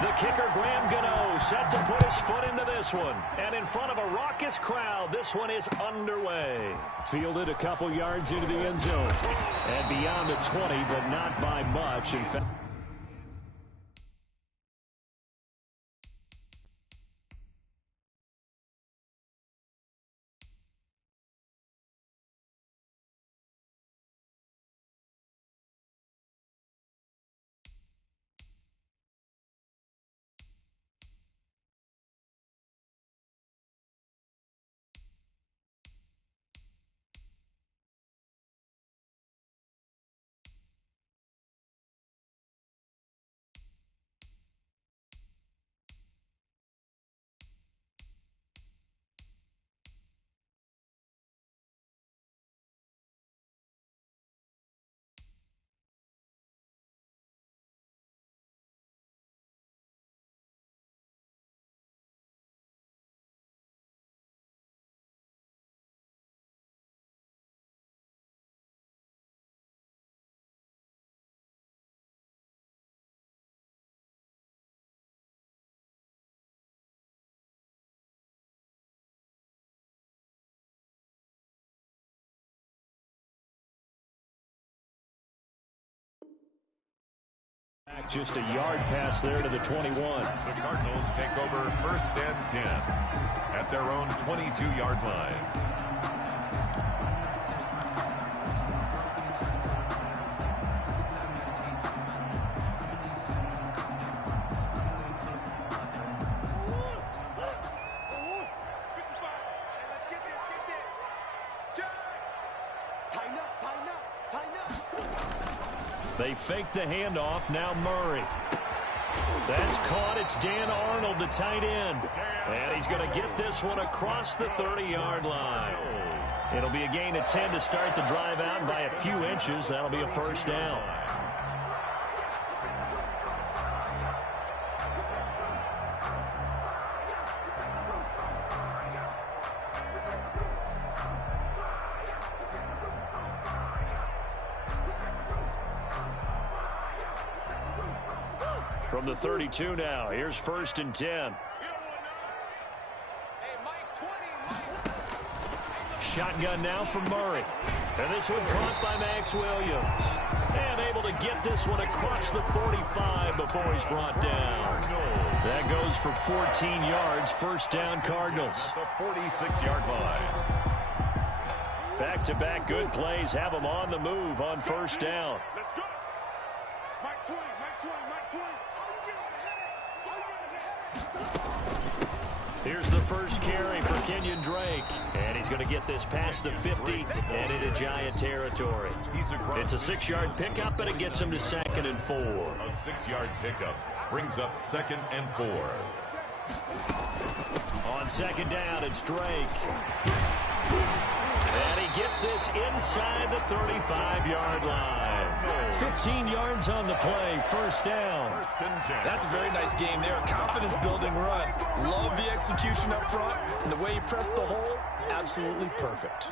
The kicker, Graham Gano, set to put his foot into this one. And in front of a raucous crowd, this one is underway. Fielded a couple yards into the end zone. And beyond the 20, but not by much. In fact, just a yard pass there to the 21. The Cardinals take over 1st and 10 at their own 22-yard line. They fake the handoff. Now Murray. That's caught. It's Dan Arnold, the tight end. And he's going to get this one across the 30-yard line. It'll be a gain of 10 to start the drive out by a few inches. That'll be a first down. From the 32 now, here's 1st and 10. Shotgun now for Murray. And this one caught by Max Williams. And able to get this one across the 45 before he's brought down. That goes for 14 yards, first down Cardinals. The 46-yard line. Back-to-back good plays have them on the move on first down. Here's the first carry for Kenyon Drake. And he's going to get this past the 50 and into Giant territory. It's a 6-yard pickup, but it gets him to 2nd and 4. A 6-yard pickup brings up 2nd and 4. On 2nd down, it's Drake. And he gets this inside the 35-yard line. 15 yards on the play, first down. That's a very nice game there. Confidence-building run. Love the execution up front. And the way he pressed the hole, absolutely perfect.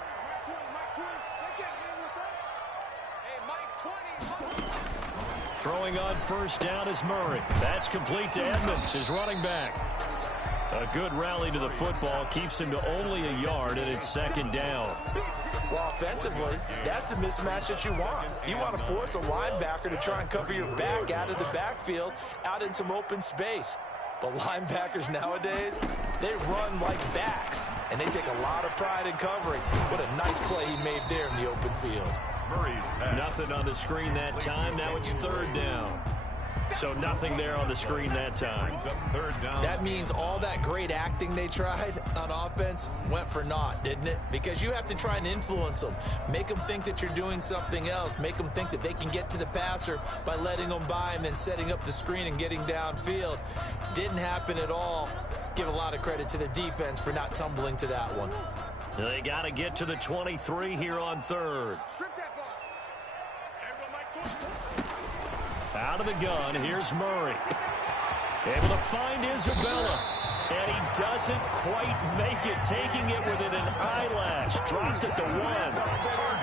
Throwing on first down is Murray. That's complete to Edmonds, his running back. A good rally to the football keeps him to only a yard, and it's 2nd down. Well, offensively, that's the mismatch that you want. You want to force a linebacker to try and cover your back out of the backfield, out in some open space. But linebackers nowadays, they run like backs, and they take a lot of pride in covering. What a nice play he made there in the open field. Murray's pass. Nothing on the screen that time. Now it's 3rd down. So nothing there on the screen that time. That means all that great acting they tried on offense went for naught, didn't it? Because you have to try and influence them. Make them think that you're doing something else. Make them think that they can get to the passer by letting them by and then setting up the screen and getting downfield. Didn't happen at all. Give a lot of credit to the defense for not tumbling to that one. They got to get to the 23 here on 3rd. Out of the gun, here's Murray. Able to find Isabella. And he doesn't quite make it, taking it within an eyelash. Dropped at the 1.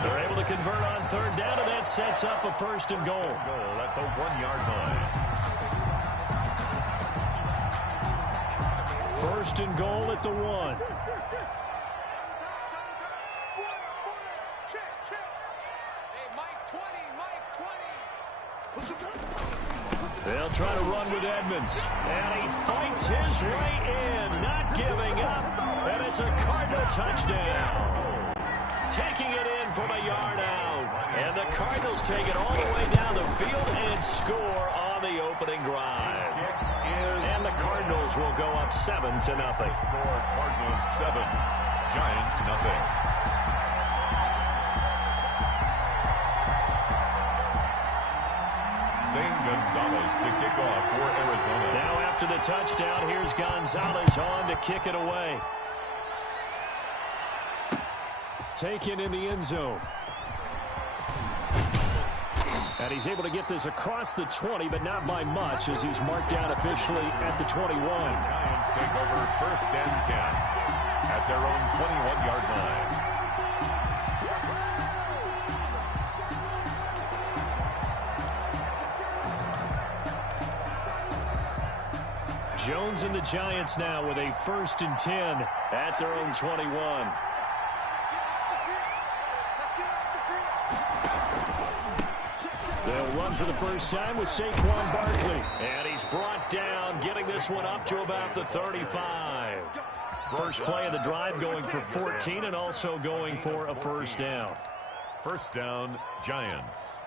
They're able to convert on 3rd down, and that sets up a 1st and goal. At the 1-yard line. First and goal at the 1. They'll try to run with Edmonds. And he fights his way in, not giving up. And it's a Cardinal touchdown. Taking it in from a yard out. And the Cardinals take it all the way down the field and score on the opening drive. And the Cardinals will go up 7-0. Score Cardinals 7, Giants nothing. Gonzalez to kick off for Arizona. Now after the touchdown, here's Gonzalez on to kick it away. Taken in the end zone. And he's able to get this across the 20, but not by much, as he's marked down officially at the 21. Giants take over first and 10 at their own 21-yard line. Jones and the Giants now with a first and 10 at their own 21. They'll run for the first time with Saquon Barkley. And he's brought down, getting this one up to about the 35. First play of the drive going for 14 and also going for a first down. First down, Giants.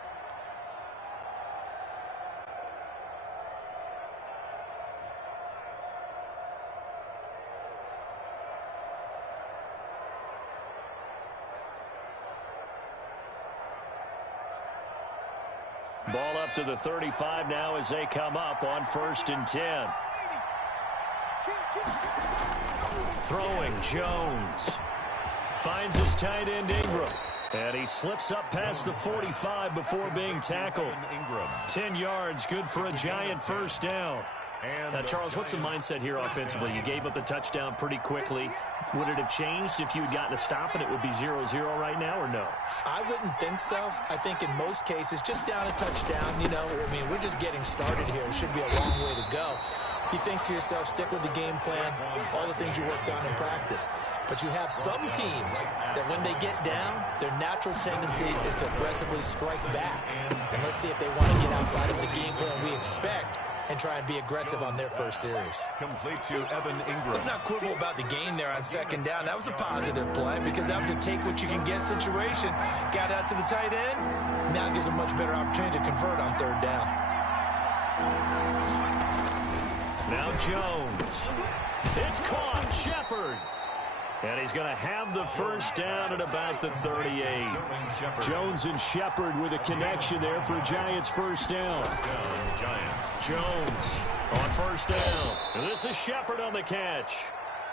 Ball up to the 35 now as they come up on first and 10. Throwing Jones. Finds his tight end Ingram. And he slips up past the 45 before being tackled. 10 yards, good for a Giant first down. Now, Charles, what's the mindset here offensively? You gave up the touchdown pretty quickly. Would it have changed if you had gotten a stop and it would be 0-0 right now, or no? I wouldn't think so. I think in most cases, just down a touchdown, you know, I mean, we're just getting started here. It should be a long way to go. You think to yourself, stick with the game plan, all the things you worked on in practice. But you have some teams that when they get down, their natural tendency is to aggressively strike back. And let's see if they want to get outside of the game plan we expect and try and be aggressive on their first series. Complete to Evan Ingram. Let's not quibble about the gain there on second down. That was a positive play because that was a take-what-you-can-get situation. Got out to the tight end. Now gives a much better opportunity to convert on third down. Now Jones. It's caught. Shepard. And he's going to have the first down at about the 38. Jones and Shepard with a connection there for Giants first down. Jones on first down. And this is Shepard on the catch.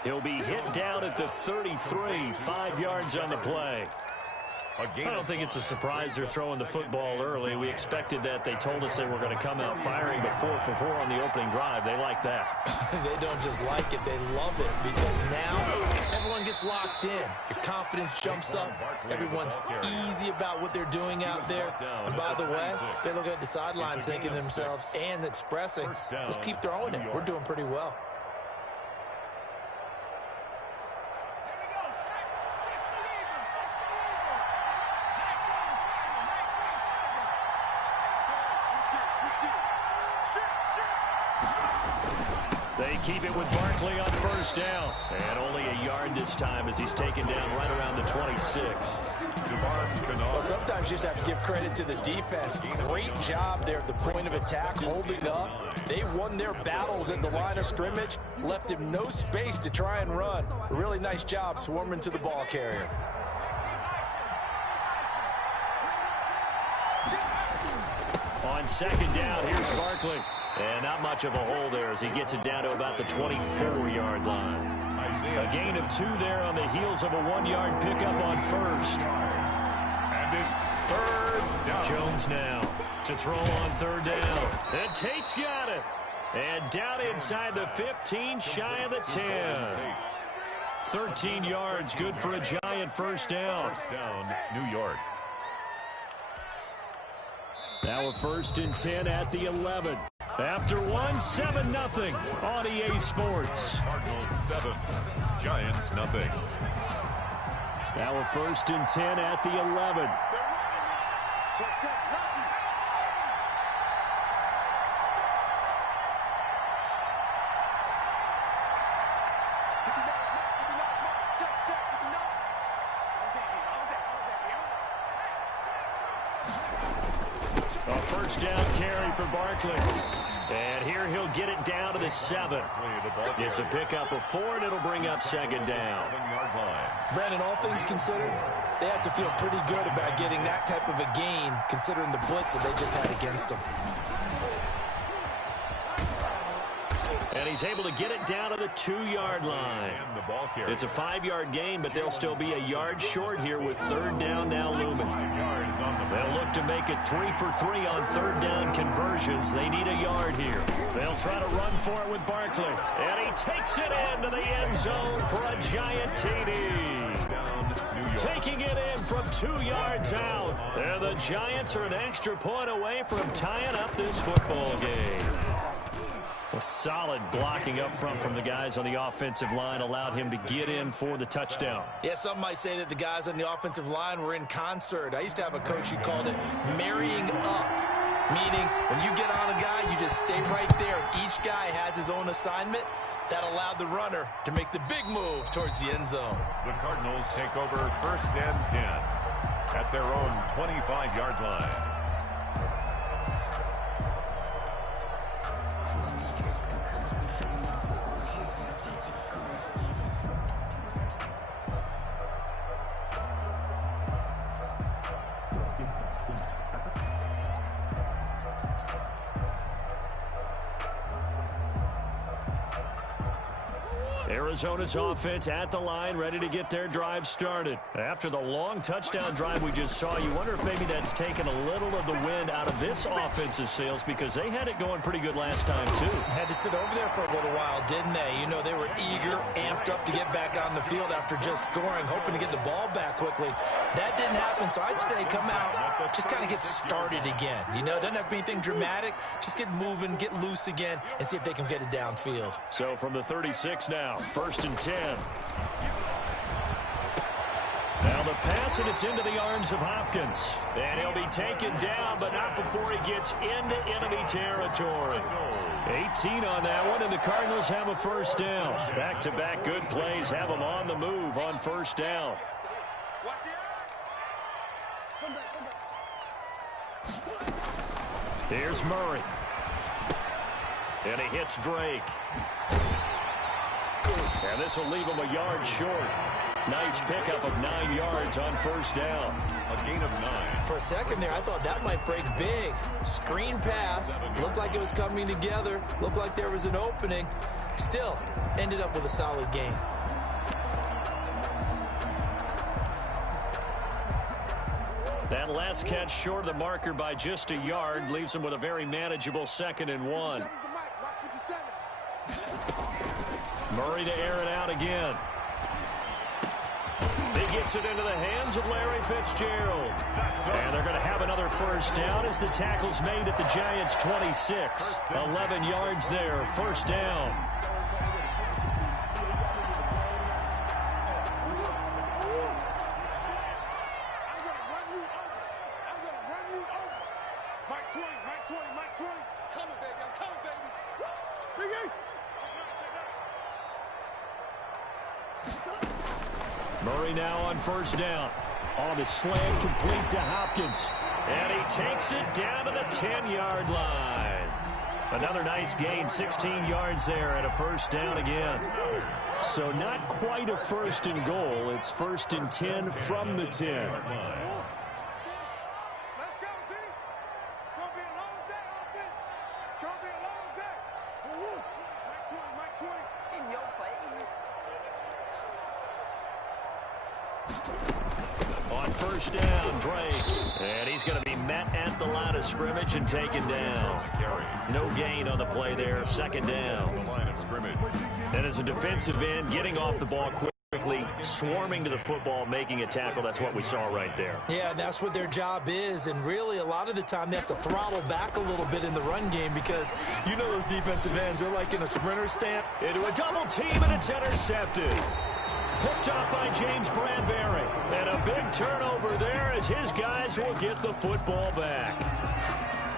He'll be hit down at the 33, 5 yards on the play. I don't think it's a surprise they're throwing the football early. We expected that. They told us they were going to come out firing, but 4 for 4 on the opening drive. They like that. They don't just like it, they love it, because now everyone gets locked in. Your confidence jumps up. Everyone's easy about what they're doing out there. And by the way, they're looking at the sidelines thinking to themselves and expressing, let's keep throwing it. We're doing pretty well. They keep it with Barkley on first down. And only a yard this time as he's taken down right around the 26. Well, sometimes you just have to give credit to the defense. Great job there at the point of attack, holding up. They won their battles at the line of scrimmage, left him no space to try and run. A really nice job swarming to the ball carrier. On second down, here's Barkley. And not much of a hole there as he gets it down to about the 24-yard line. A gain of 2 there on the heels of a 1-yard pickup on first. And it's third down. Jones now to throw on third down. And Tate's got it. And down inside the 15, shy of the 10. 13 yards, good for a Giant first down. First down, New York. Now a first and 10 at the 11. After one, 7-0 on EA Sports. Cardinals 7, Giants nothing. Now we're 1st and 10 at the 11. A first down carry for Barkley. And here he'll get it down to the 7. It's a pickup of 4, and it'll bring up 2nd down. Brandon, all things considered, they have to feel pretty good about getting that type of a gain, considering the blitz that they just had against them. And he's able to get it down to the 2-yard line. It's a 5-yard gain, but they'll still be a yard short here with 3rd down now looming. They'll look to make it 3 for 3 on 3rd down conversions. They need a yard here. They'll try to run for it with Barkley. And he takes it into the end zone for a giant TD. Taking it in from 2 yards out. And the Giants are an extra point away from tying up this football game. A solid blocking up front from the guys on the offensive line allowed him to get in for the touchdown. Yeah, some might say that the guys on the offensive line were in concert. I used to have a coach who called it marrying up, meaning when you get on a guy, you just stay right there. Each guy has his own assignment. That allowed the runner to make the big move towards the end zone. The Cardinals take over 1st and 10 at their own 25-yard line. Arizona's offense at the line, ready to get their drive started. After the long touchdown drive we just saw, you wonder if maybe that's taken a little of the wind out of this offense's sails, because they had it going pretty good last time, too. Had to sit over there for a little while, didn't they? You know, they were eager, amped up to get back on the field after just scoring, hoping to get the ball back quickly. That didn't happen, so I'd say come out, just kind of get started again. You know, doesn't have to be anything dramatic. Just get moving, get loose again, and see if they can get it downfield. So from the 36 now, 1st and 10. Now the pass, and it's into the arms of Hopkins. And he'll be taken down, but not before he gets into enemy territory. 18 on that one, and the Cardinals have a first down. Back-to-back good plays have them on the move on 1st down. Here's Murray. And he hits Drake. And this will leave him a yard short. Nice pickup of 9 yards on 1st down. A gain of 9. For a second there, I thought that might break big. Screen pass. Looked like it was coming together. Looked like there was an opening. Still, ended up with a solid gain. That last catch short of the marker by just a yard leaves him with a very manageable 2nd and 1. Murray to air it out again. He gets it into the hands of Larry Fitzgerald. And they're going to have another first down as the tackle's made at the Giants' 26. 11 yards there, 1st down. Murray now on 1st down. On the slant, complete to Hopkins. And he takes it down to the 10-yard line. Another nice gain, 16 yards there, and a first down again. So not quite a 1st and goal. It's 1st and 10 from the 10. Let's go, D. It's going to be a long day, offense. It's going to be a long day. Woo-woo. Mike 20. In your face. On 1st down, Drake. And he's going to be met at the line of scrimmage and taken down. No gain on the play there, 2nd down. The line of scrimmage. And as a defensive end, getting off the ball quickly swarming to the football, making a tackle. That's what we saw right there. Yeah, that's what their job is, and really a lot of the time they have to throttle back a little bit in the run game because you know those defensive ends are like in a sprinter stance. Into a double team, and it's intercepted. Picked up by James Bradbury. And a big turnover there as his guys will get the football back.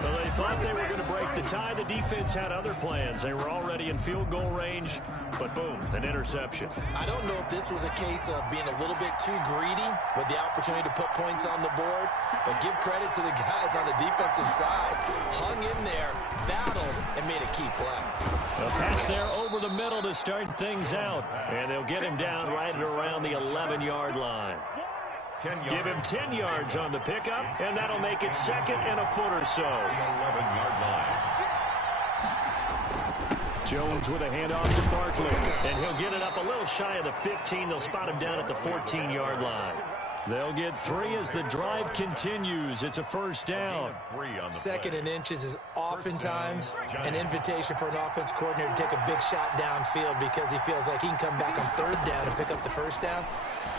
Well, they thought they were going to break the tie. The defense had other plans. They were already in field goal range, but boom, an interception. I don't know if this was a case of being a little bit too greedy with the opportunity to put points on the board, but give credit to the guys on the defensive side. Hung in there, battled, and made a key play. A pass there over the middle to start things out, and they'll get him down right at around the 11-yard line. Give him 10 yards on the pickup, and that'll make it second and a foot or so. 11-yard line. Jones with a handoff to Barkley, and he'll get it up a little shy of the 15. They'll spot him down at the 14-yard line. They'll get 3 as the drive continues. It's a first down. Second and inches is oftentimes an invitation for an offense coordinator to take a big shot downfield because he feels like he can come back on third down and pick up the first down.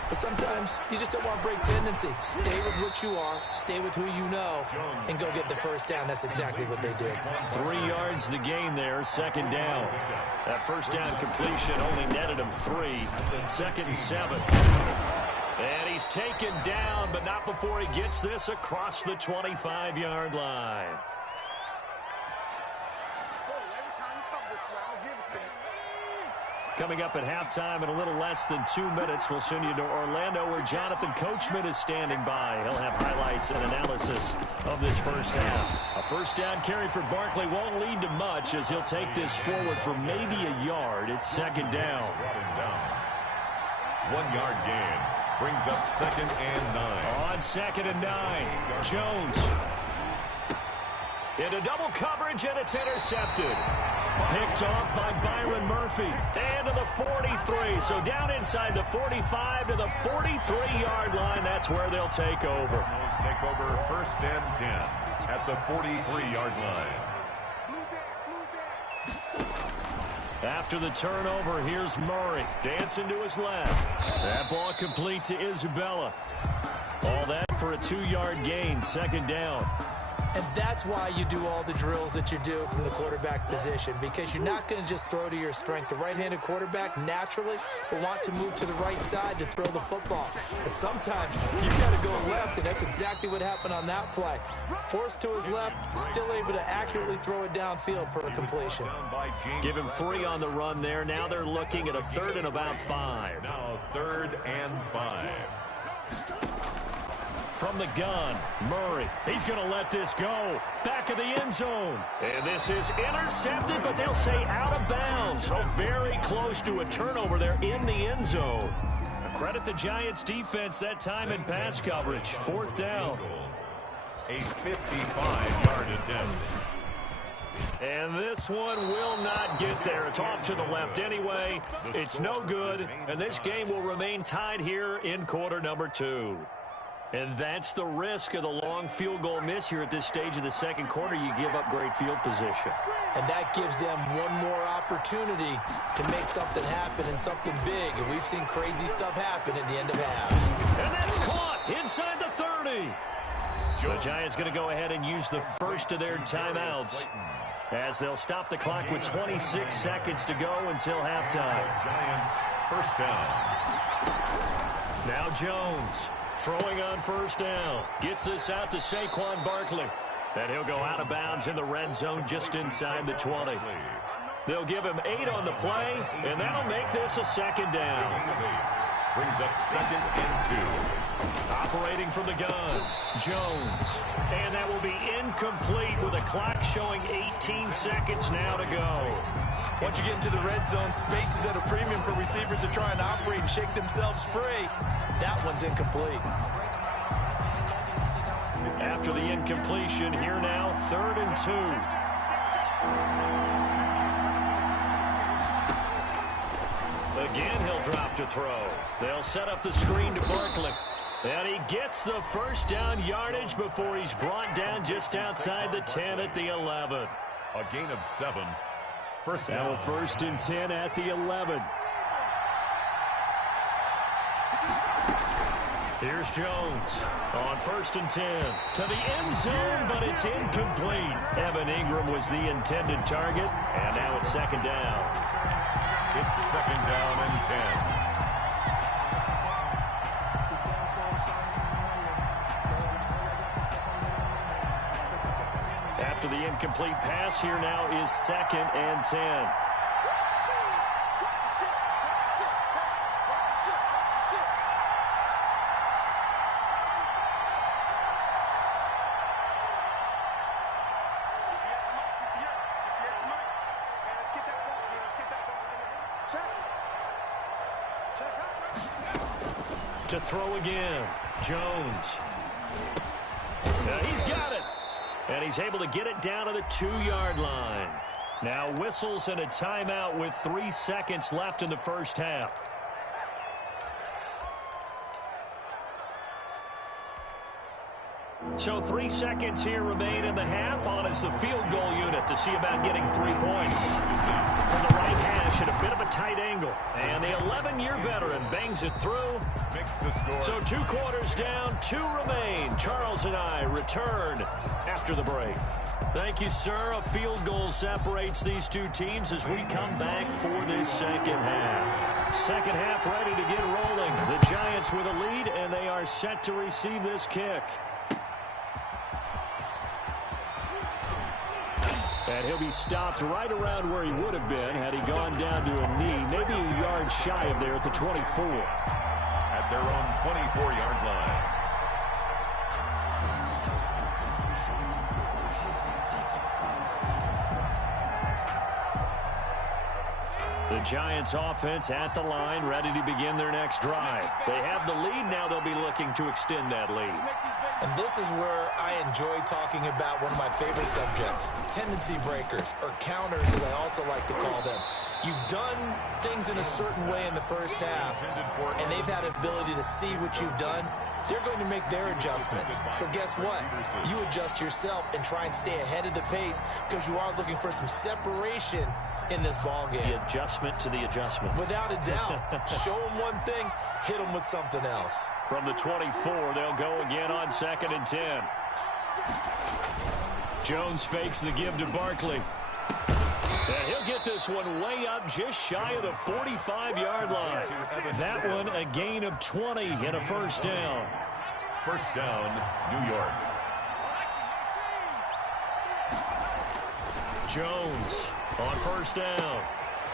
But sometimes you just don't want to break tendency. Stay with what you are, stay with who you know, and go get the first down. That's exactly what they did. 3 yards the gain there, second down. That first down completion only netted him 3. Second and 7. And he's taken down, but not before he gets this across the 25-yard line. Coming up at halftime in a little less than 2 minutes, we'll send you to Orlando where Jonathan Coachman is standing by. He'll have highlights and analysis of this first half. A first down carry for Barkley won't lead to much as he'll take this forward for maybe a yard. It's second down. 1 yard gain. Brings up second and 9. On second and 9, Jones. Into double coverage, and it's intercepted. Picked off by Byron Murphy. And to the 43. So down inside the 45 to the 43-yard line. That's where they'll take over. Take over first and 10 at the 43-yard line. After the turnover, here's Murray dancing to his left. That ball complete to Isabella. All that for a 2-yard gain, second down. And that's why you do all the drills that you do from the quarterback position, because you're not going to just throw to your strength. The right-handed quarterback naturally will want to move to the right side to throw the football. But sometimes you've got to go left, and that's exactly what happened on that play. Forced to his left, still able to accurately throw it downfield for a completion. Give him 3 on the run there. Now they're looking at a third and about 5. Now third and 5. From the gun, Murray. He's going to let this go. Back of the end zone. And this is intercepted, but they'll say out of bounds. So very close to a turnover there in the end zone. Credit the Giants defense that time in pass coverage. Fourth down. A 55-yard attempt. And this one will not get there. It's off to the left anyway. It's no good. And this game will remain tied here in quarter number 2. And that's the risk of the long field goal miss here at this stage of the second quarter. You give up great field position. And that gives them one more opportunity to make something happen and something big. And we've seen crazy stuff happen at the end of halves. And that's caught inside the 30. The Giants going to go ahead and use the first of their timeouts as they'll stop the clock with 26 seconds to go until halftime. Giants first down. Now Jones. Throwing on first down. Gets this out to Saquon Barkley. And he'll go out of bounds in the red zone just inside the 20. They'll give him 8 on the play, and that'll make this a second down. Brings up second and 2. Operating from the gun, Jones. And that will be incomplete with a clock showing 18 seconds now to go. Once you get into the red zone, space is at a premium for receivers to try and operate and shake themselves free. That one's incomplete. After the incompletion, here now, third and 2. Again, he'll drop to throw. They'll set up the screen to Barkley. And he gets the first down yardage before he's brought down just outside the 10 at the 11. A gain of 7. First down. Now first and 10 at the 11. Here's Jones on 1st and 10 to the end zone, but it's incomplete. Evan Ingram was the intended target, and now it's 2nd down. It's 2nd down and 10. After the incomplete pass, here now is 2nd and 10. To throw again, Jones. He's got it. And he's able to get it down to the 2-yard line. Now whistles and a timeout with 3 seconds left in the first half. So 3 seconds here remain in the half. On is the field goal unit to see about getting 3 points. From the right hash at a bit of a tight angle. And the 11-year veteran bangs it through. So 2 quarters down, 2 remain. Charles and I return after the break. Thank you, sir. A field goal separates these 2 teams as we come back for this second half. Second half ready to get rolling. The Giants with a lead, and they are set to receive this kick. And he'll be stopped right around where he would have been had he gone down to a knee, maybe a yard shy of there at the 24. At their own 24-yard line. The Giants offense at the line, ready to begin their next drive. They have the lead. Now they'll be looking to extend that lead. And this is where I enjoy talking about one of my favorite subjects, tendency breakers, or counters as I also like to call them. You've done things in a certain way in the first half, and they've had an ability to see what you've done. They're going to make their adjustments. So guess what? You adjust yourself and try and stay ahead of the pace because you are looking for some separation in this ball game. The adjustment to the adjustment. Without a doubt. Show them one thing, hit them with something else. From the 24, they'll go again on 2nd and 10. Jones fakes the give to Barkley. And he'll get this one way up just shy of the 45-yard line. That one a gain of 20 and a first down. First down, New York. Jones on first down.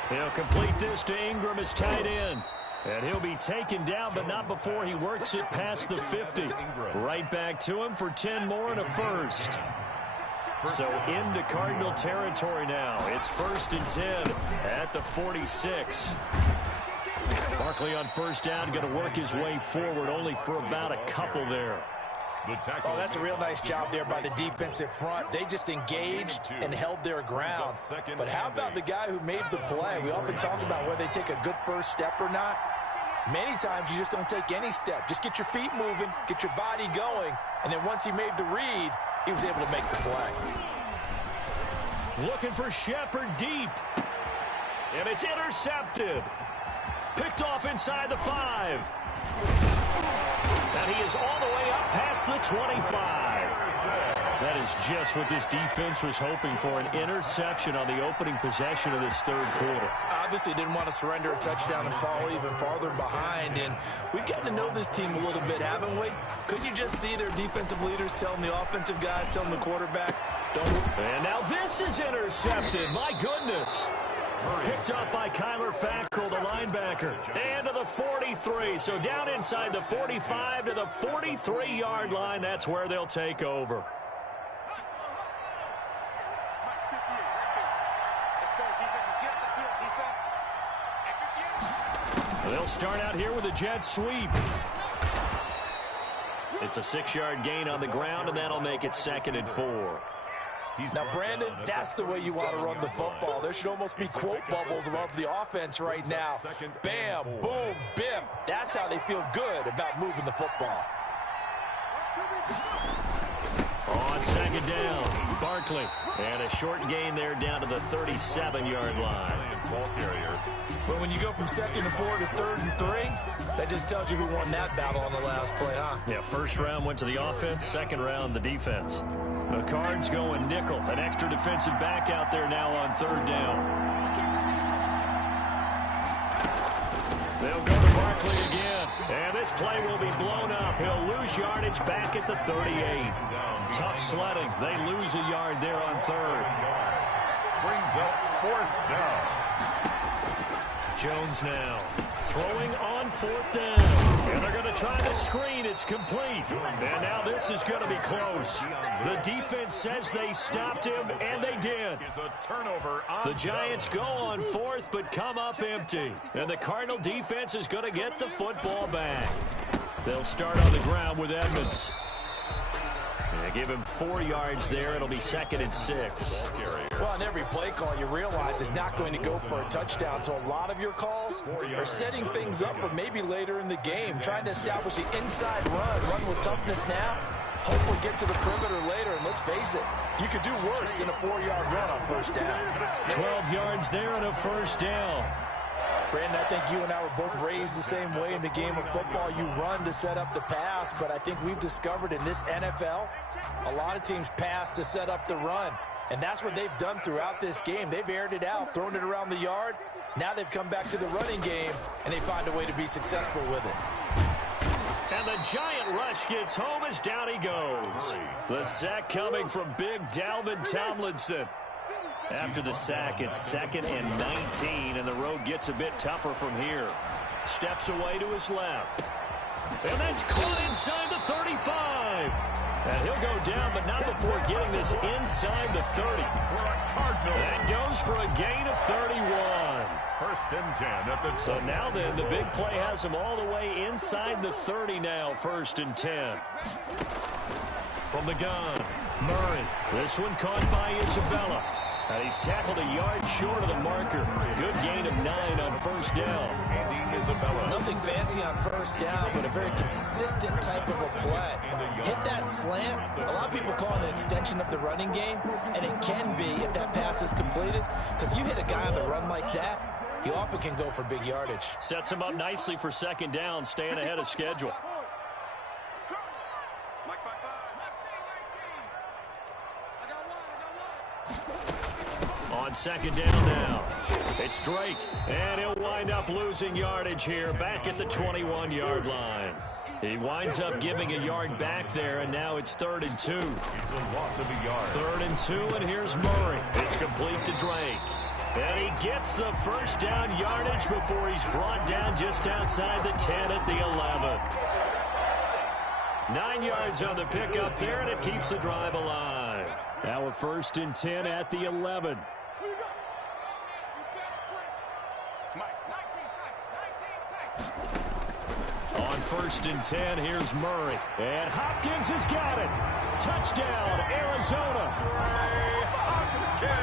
He'll complete this to Ingram as tight end. And he'll be taken down, but not before he works it past the 50. Right back to him for 10 more and a first. So into Cardinal territory now. It's 1st and 10 at the 46. Barkley on first down, going to work his way forward only for about a couple there. Oh, that's a real nice job there by the defensive front. They just engaged and held their ground. But how about the guy who made the play? We often talk about whether they take a good first step or not. Many times you just don't take any step. Just get your feet moving, get your body going, and then once he made the read, he was able to make the play. Looking for Shepard deep. And it's intercepted. Picked off inside the 5. And he is all the way up past the 25. That is just what this defense was hoping for, an interception on the opening possession of this third quarter. Obviously didn't want to surrender a touchdown and fall even farther behind. And we've gotten to know this team a little bit, haven't we? Couldn't you just see their defensive leaders telling the offensive guys, telling the quarterback, don't move? And now this is intercepted. My goodness. Picked up by Kyler Fackrell, the linebacker. And to the 43. So down inside the 45 to the 43-yard line. That's where they'll take over. They'll start out here with a jet sweep. It's a 6-yard gain on the ground, and that'll make it 2nd and 4. Now, Brandon, that's the way you want to run the football. There should almost be quote bubbles above the offense right now. Bam, boom, biff. That's how they feel good about moving the football. On 2nd down, Barkley. And a short gain there down to the 37-yard line. But when you go from 2nd and 4 to 3rd and 3. That just tells you who won that battle on the last play, huh? Yeah, first round went to the offense, second round the defense. The Cards going nickel. An extra defensive back out there now on 3rd down. They'll go to Barkley again. And this play will be blown up. He'll lose yardage back at the 38. Tough sledding. They lose a yard there on 3rd. Brings up 4th down. Jones now throwing on 4th down. And they're going to try the screen. It's complete. And now this is going to be close. The defense says they stopped him, and they did. The Giants go on 4th, but come up empty. And the Cardinal defense is going to get the football back. They'll start on the ground with Edmonds. They give him 4 yards there. It'll be 2nd and 6. Well, on every play call, you realize it's not going to go for a touchdown. So a lot of your calls are setting things up for maybe later in the game, trying to establish the inside run with toughness now. Hopefully get to the perimeter later, and let's face it, you could do worse than a 4-yard run on 1st down. 12 yards there and a 1st down. Brandon, I think you and I were both raised the same way in the game of football. You run to set up the pass, but I think we've discovered in this NFL, a lot of teams pass to set up the run. And that's what they've done throughout this game. They've aired it out, thrown it around the yard. Now they've come back to the running game, and they find a way to be successful with it. And the giant rush gets home as down he goes. The sack coming from big Dalvin Tomlinson. After the sack, it's 2nd and 19, and the road gets a bit tougher from here. Steps away to his left. And that's caught inside the 35. And he'll go down, but not before getting this inside the 30. That goes for a gain of 31. 1st and 10 at the 20. So now then, the big play has him all the way inside the 30 now, 1st and 10. From the gun, Murray. This one caught by Isabella. And he's tackled a yard short of the marker. Good gain of 9 on 1st down. Nothing fancy on 1st down, but a very consistent type of a play. Hit that slant. A lot of people call it an extension of the running game, and it can be if that pass is completed. Because you hit a guy on the run like that, he often can go for big yardage. Sets him up nicely for 2nd down, staying ahead of schedule. On 2nd down now, it's Drake, and he'll wind up losing yardage here back at the 21-yard line. He winds up giving a yard back there, and now it's 3rd and 2. It's a loss of a yard. 3rd and 2, and here's Murray. It's complete to Drake. And he gets the 1st down yardage before he's brought down just outside the 10 at the 11. 9 yards on the pickup there, and it keeps the drive alive. Now a 1st and 10 at the 11. On 1st and 10, here's Murray. And Hopkins has got it. Touchdown, Arizona.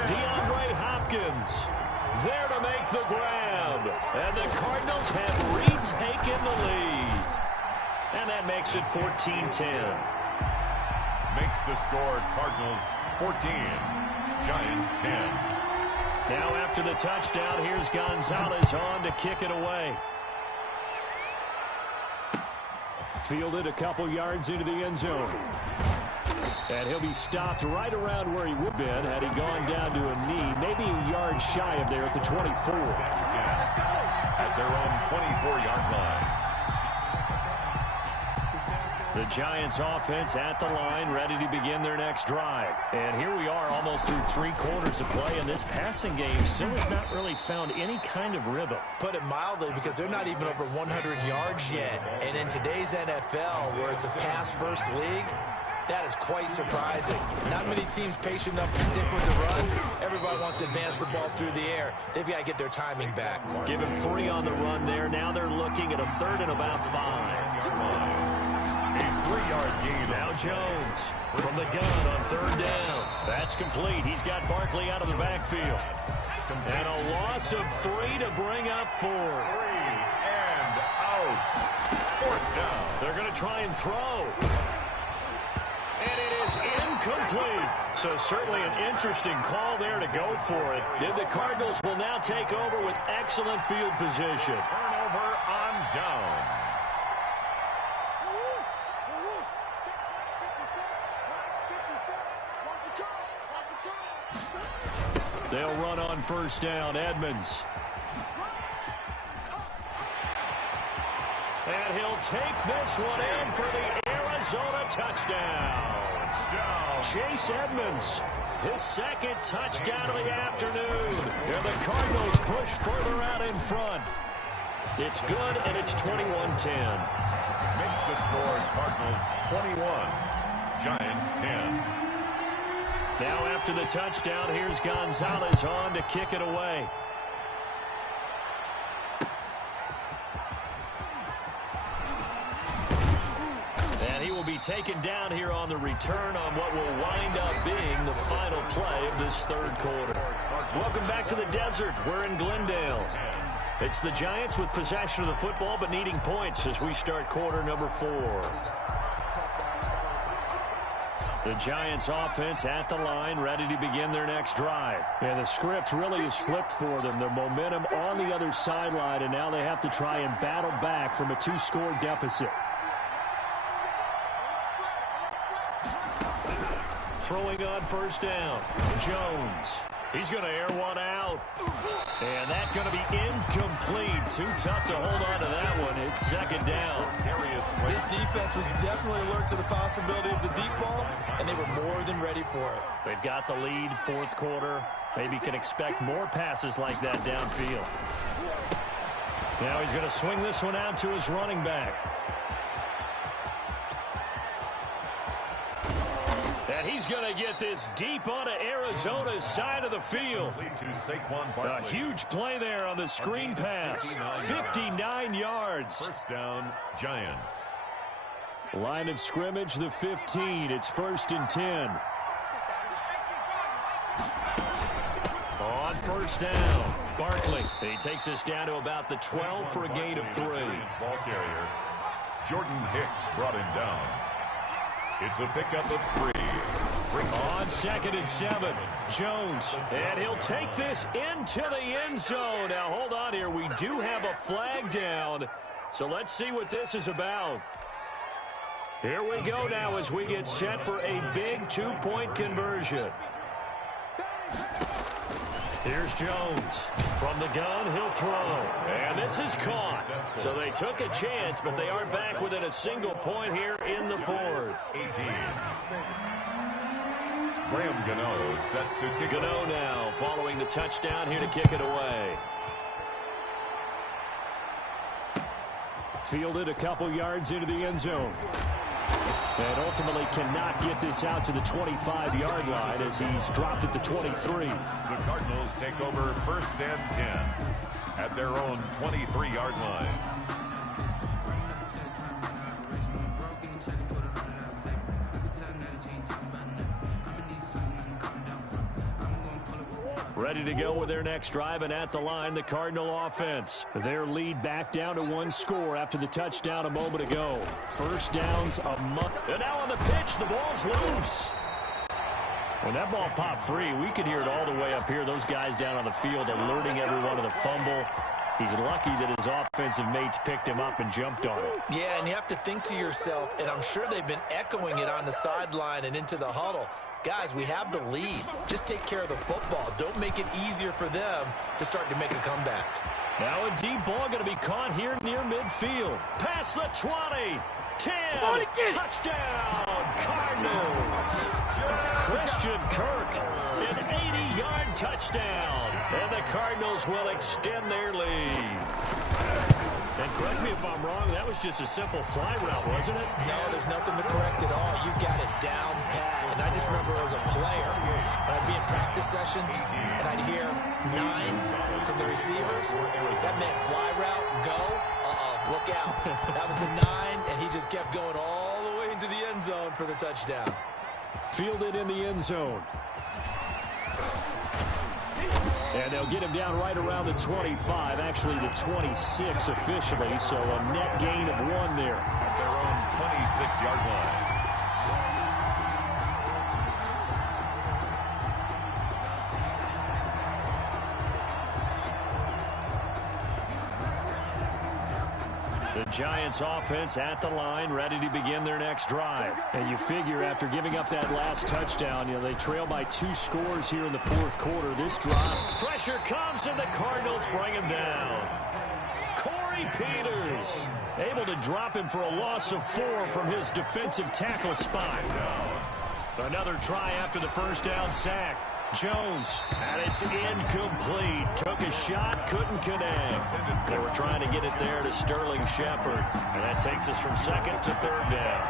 DeAndre Hopkins there to make the grab. And the Cardinals have retaken the lead. And that makes it 14-10. Makes the score Cardinals 14, Giants 10. Now after the touchdown, here's Gonzalez on to kick it away. Fielded a couple yards into the end zone. And he'll be stopped right around where he would have been had he gone down to a knee, maybe a yard shy of there at the 24. At their own 24-yard line. The Giants offense at the line, ready to begin their next drive. And here we are almost through 3 quarters of play, and this passing game still has not really found any kind of rhythm. Put it mildly, because they're not even over 100 yards yet. And in today's NFL, where it's a pass-first league, that is quite surprising. Not many teams patient enough to stick with the run. Everybody wants to advance the ball through the air. They've got to get their timing back. Give him 3 on the run there. Now they're looking at a 3rd and about 5. 3-yard gain. Now Jones from the gun on 3rd down. That's complete. He's got Barkley out of the backfield. And a loss of 3 to bring up 4. 3 and out. 4th down. They're going to try and throw. And it is Incomplete. So certainly an interesting call there to go for it. And the Cardinals will now take over with excellent field position. Turnover on downs. They'll run on first down. Edmonds. And he'll take this one in for the Arizona touchdown. Chase Edmonds, his second touchdown of the afternoon. And the Cardinals push further out in front. It's good, and it's 21-10. Makes the score Cardinals 21, Giants 10. Now after the touchdown, here's Gonzalez on to kick it away. And he will be taken down here on the return on what will wind up being the final play of this third quarter. Welcome back to the desert. We're in Glendale. It's the Giants with possession of the football but needing points as we start quarter number 4. The Giants offense at the line, ready to begin their next drive. And the script really is flipped for them. The momentum on the other sideline, and now they have to try and battle back from a 2-score deficit. Throwing on first down, Jones. He's going to air one out. And that's going to be incomplete. Too tough to hold on to that one. It's second down. This defense was definitely alert to the possibility of the deep ball, and they were more than ready for it. They've got the lead, fourth quarter. Maybe can expect more passes like that downfield. Now he's going to swing this one out to his running back. And he's going to get this deep onto Arizona's side of the field. A huge play there on the screen pass. 59 yards. First down, Giants. Line of scrimmage, the 15. It's 1st and 10. On first down, Barkley. He takes us down to about the 12 for a gain of 3. Ball carrier, Jordan Hicks brought him down. It's a pickup of 3. On 2nd and 7, Jones. And he'll take this into the end zone. Now, hold on here. We do have a flag down. So let's see what this is about. Here we go now as we get set for a big 2-point conversion. Here's Jones. From the gun, he'll throw. And this is caught. So they took a chance, but they are back within a single point here in the 4th. 18. Graham Gano set to kick. Gano now following the touchdown here to kick it away. Fielded a couple yards into the end zone. And ultimately cannot get this out to the 25-yard line as he's dropped at the 23. The Cardinals take over 1st and 10 at their own 23-yard line. Ready to go with their next drive, and at the line, the Cardinal offense. Their lead back down to 1 score after the touchdown a moment ago. First downs a month. And now on the pitch, the ball's loose. When that ball popped free, we could hear it all the way up here. Those guys down on the field alerting everyone of the fumble. He's lucky that his offensive mates picked him up and jumped on it. Yeah, and you have to think to yourself, and I'm sure they've been echoing it on the sideline and into the huddle. Guys, we have the lead. Just take care of the football. Don't make it easier for them to start to make a comeback. Now a deep ball going to be caught here near midfield. Past the 20. 10. Touchdown, Cardinals. Christian Kirk, an 80-yard touchdown. And the Cardinals will extend their lead. And correct me if I'm wrong, that was just a simple fly route, wasn't it? No, there's nothing to correct at all. You've got it down pat. And I just remember as a player, when I'd be in practice sessions, and I'd hear 9 from the receivers. That meant fly route, go, look out. That was the 9, and he just kept going all the way into the end zone for the touchdown. Fielded in the end zone. And they'll get him down right around the 25, actually the 26 officially, so a net gain of 1 there. At their own 26-yard line. The Giants offense at the line, ready to begin their next drive. And you figure after giving up that last touchdown, they trail by 2 scores here in the fourth quarter. This drive, pressure comes, and the Cardinals bring him down. Corey Peters able to drop him for a loss of 4 from his defensive tackle spot. Another try after the first down sack. Jones, and it's incomplete. Took a shot, couldn't connect. They were trying to get it there to Sterling Shepard, and that takes us from second to third down.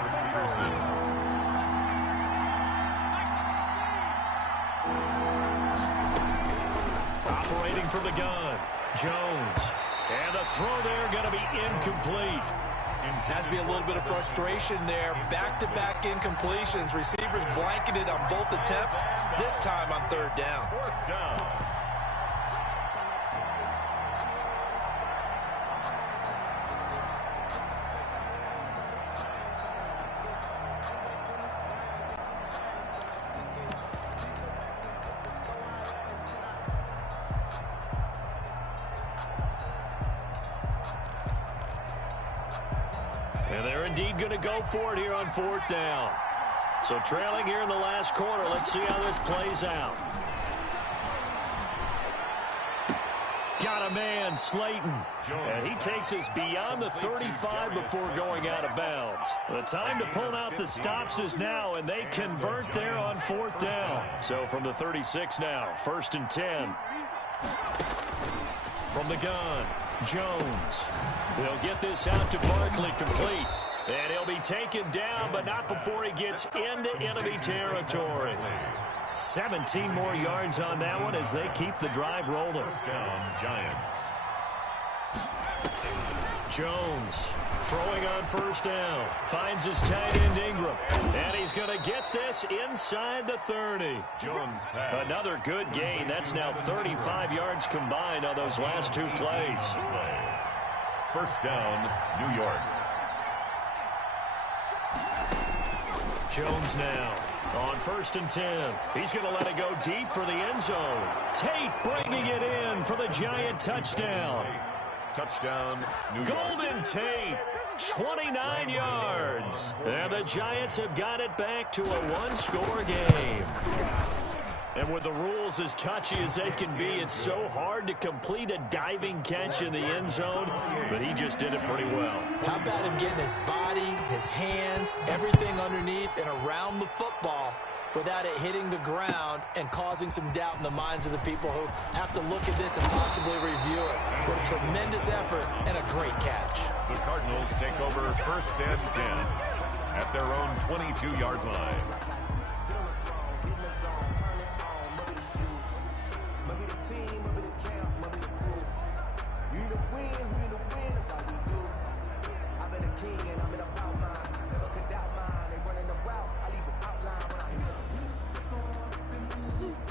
Operating from the gun, Jones, and the throw there going to be incomplete. Has to be a little bit of frustration there. Back-to-back incompletions. Receivers blanketed on both attempts, this time on third down. Fourth down. And they're indeed going to go for it here on fourth down. So trailing here in the last quarter. Let's see how this plays out. Got a man, Slayton. And he takes us beyond the 35 before going out of bounds. The time to pull out the stops is now, and they convert there on fourth down. So from the 36 now, 1st and 10. From the gun, Jones. They'll get this out to Barkley, complete. And he'll be taken down, but not before he gets into enemy territory. 17 more yards on that one as they keep the drive rolling. First down, Giants. Jones throwing on first down. Finds his tight end Ingram. And he's going to get this inside the 30. Jones pass. Another good gain. That's now 35 yards combined on those last 2 plays. First down, New York. Jones now on 1st and 10. He's going to let it go deep for the end zone. Tate bringing it in for the Giant touchdown. Touchdown, New York. Golden Tate, 29 yards. And the Giants have got it back to a 1-score game. And with the rules as touchy as they can be, it's so hard to complete a diving catch in the end zone, but he just did it pretty well. How about him getting his body, his hands, everything underneath and around the football without it hitting the ground and causing some doubt in the minds of the people who have to look at this and possibly review it. What a tremendous effort and a great catch. The Cardinals take over 1st and 10 at their own 22-yard line.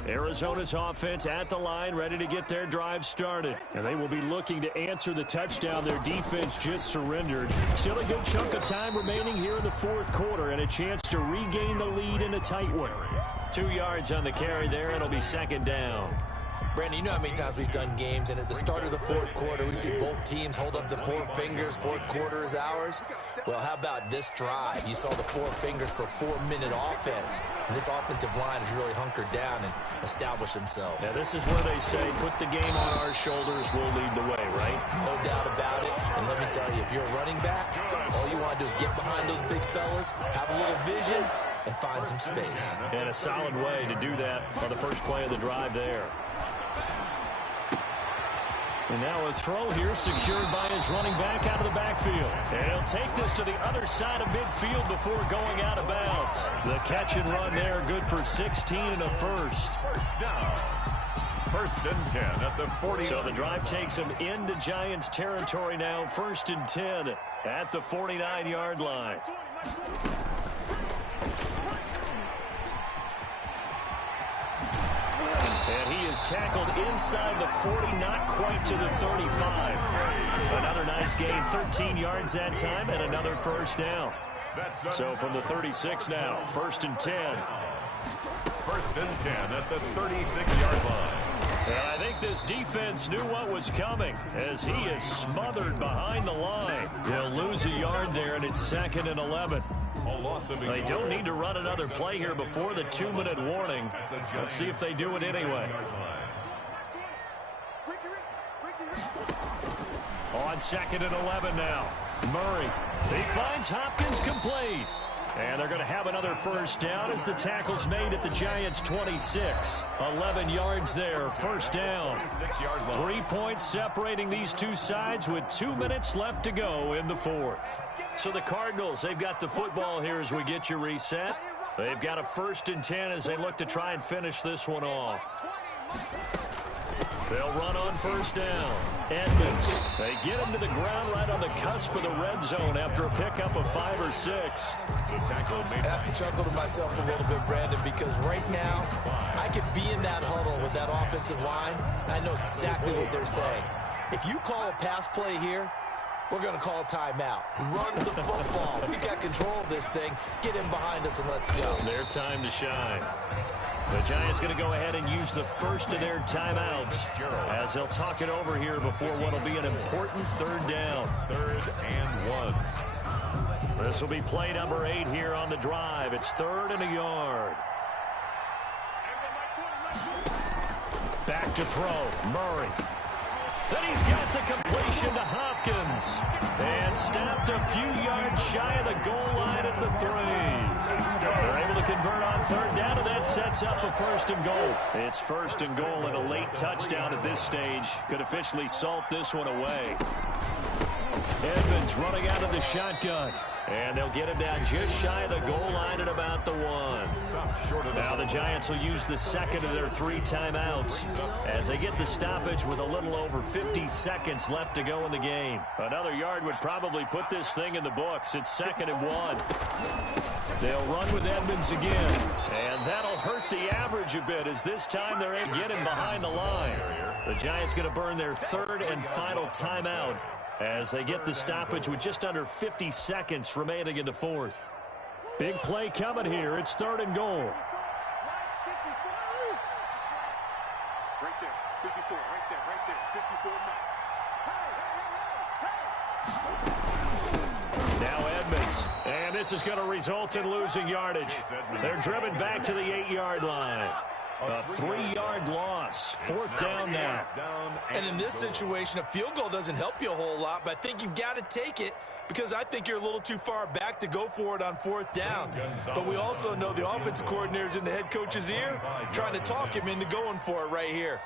Arizona's offense at the line, ready to get their drive started. And they will be looking to answer the touchdown their defense just surrendered. Still a good chunk of time remaining here in the fourth quarter and a chance to regain the lead in a tight one. 2 yards on the carry there, and it'll be 2nd down. Brandon, you know how many times we've done games, and at the start of the fourth quarter, we see both teams hold up the 4 fingers, fourth quarter is ours. Well, how about this drive? You saw the 4 fingers for 4-minute offense, and this offensive line has really hunkered down and established themselves. Now, this is where they say, put the game on our shoulders, we'll lead the way, right? No doubt about it, and let me tell you, if you're a running back, all you want to do is get behind those big fellas, have a little vision, and find some space. And a solid way to do that on the first play of the drive there. And now a throw here secured by his running back out of the backfield. And he'll take this to the other side of midfield before going out of bounds. The catch and run there, good for 16 and a first. First down. 1st and 10 at the 40. So the drive takes him into Giants territory now. 1st and 10 at the 49-yard line. And he is tackled inside the 40, not quite to the 35. Another nice gain, 13 yards that time, and another first down. So from the 36 now, 1st and 10. 1st and 10 at the 36-yard line. And I think this defense knew what was coming as he is smothered behind the line. He'll lose a yard there, and it's 2nd and 11. They don't need to run another play here before the 2-minute warning. Let's see if they do it anyway. On 2nd and 11 now. Murray. He finds Hopkins complete. And they're going to have another first down as the tackle's made at the Giants' 26. 11 yards there, first down. 3 points separating these two sides with 2 minutes left to go in the fourth. So the Cardinals, they've got the football here as we get you reset. They've got a 1st and 10 as they look to try and finish this one off. They'll run on first down. Edmonds, they get him to the ground right on the cusp of the red zone after a pickup of 5 or 6. I have to chuckle to myself a little bit, Brandon, because right now I could be in that huddle with that offensive line, and I know exactly what they're saying. If you call a pass play here, we're going to call a timeout. Run the football. We got control of this thing. Get in behind us and let's go. Their time to shine. The Giants going to go ahead and use the first of their timeouts as they'll talk it over here before what will be an important 3rd down. 3rd and 1. This will be play number 8 here on the drive. It's 3rd and a yard. Back to throw. Murray. Then he's got the completion to Hopkins. And stopped a few yards shy of the goal line at the 3. They're able to convert on 3rd down, and that sets up a 1st and goal. It's 1st and goal, and a late touchdown at this stage could officially salt this one away. Edmonds running out of the shotgun. And they'll get him down just shy of the goal line at about the 1. Now the Giants will use the 2nd of their 3 timeouts as they get the stoppage with a little over 50 seconds left to go in the game. Another yard would probably put this thing in the books. It's 2nd and 1. They'll run with Edmonds again. And that'll hurt the average a bit as this time they're able to get him behind the line. The Giants going to burn their 3rd and final timeout as they get the stoppage with just under 50 seconds remaining in the 4th. Big play coming here. It's 3rd and goal. Right there, 54, right there, 54 now. Now Edmonds. And this is going to result in losing yardage. They're driven back to the 8-yard line. A 3-yard loss. 4th down now. And in this situation, a field goal doesn't help you a whole lot, but I think you've got to take it because I think you're a little too far back to go for it on 4th down. But we also know the offensive coordinator's in the head coach's ear trying to talk him into going for it right here.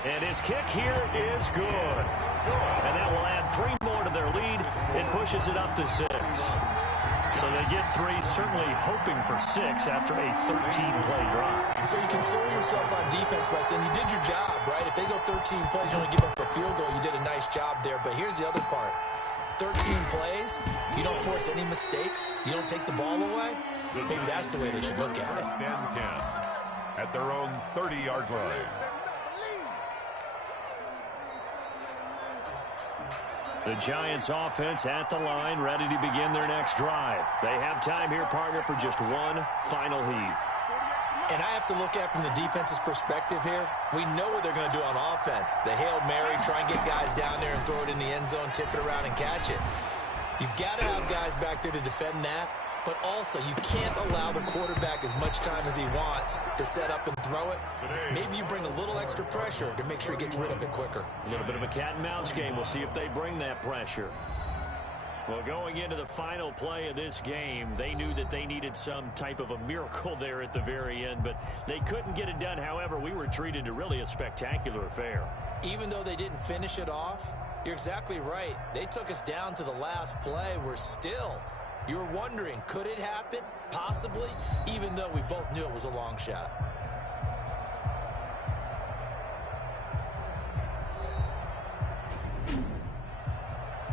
And his kick here is good. And that will add 3 more to their lead. It pushes it up to 6. So they get 3, certainly hoping for 6 after a 13-play drive. So you console yourself on defense by saying you did your job, right? If they go 13 plays, you only give up a field goal, you did a nice job there. But here's the other part. 13 plays, you don't force any mistakes, you don't take the ball away. Maybe that's the way they should look at it. 1st and 10 at their own 30-yard line. The Giants offense at the line, ready to begin their next drive. They have time here, partner, for just one final heave. And I have to look at from the defense's perspective here. We know what they're going to do on offense. The Hail Mary, try and get guys down there and throw it in the end zone, tip it around and catch it. You've got to have guys back there to defend that. But also, you can't allow the quarterback as much time as he wants to set up and throw it. Maybe you bring a little extra pressure to make sure he gets rid of it quicker. A little bit of a cat and mouse game. We'll see if they bring that pressure. Well, going into the final play of this game, they knew that they needed some type of a miracle there at the very end, but they couldn't get it done. However, we were treated to really a spectacular affair. Even though they didn't finish it off, you're exactly right. They took us down to the last play. We're still... You were wondering, could it happen? Possibly, even though we both knew it was a long shot.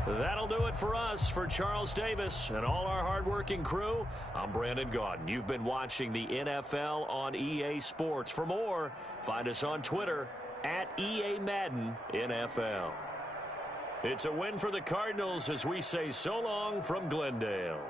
That'll do it for us. For Charles Davis and all our hardworking crew, I'm Brandon Gaudin. You've been watching the NFL on EA Sports. For more, find us on Twitter at EA Madden NFL. It's a win for the Cardinals as we say so long from Glendale.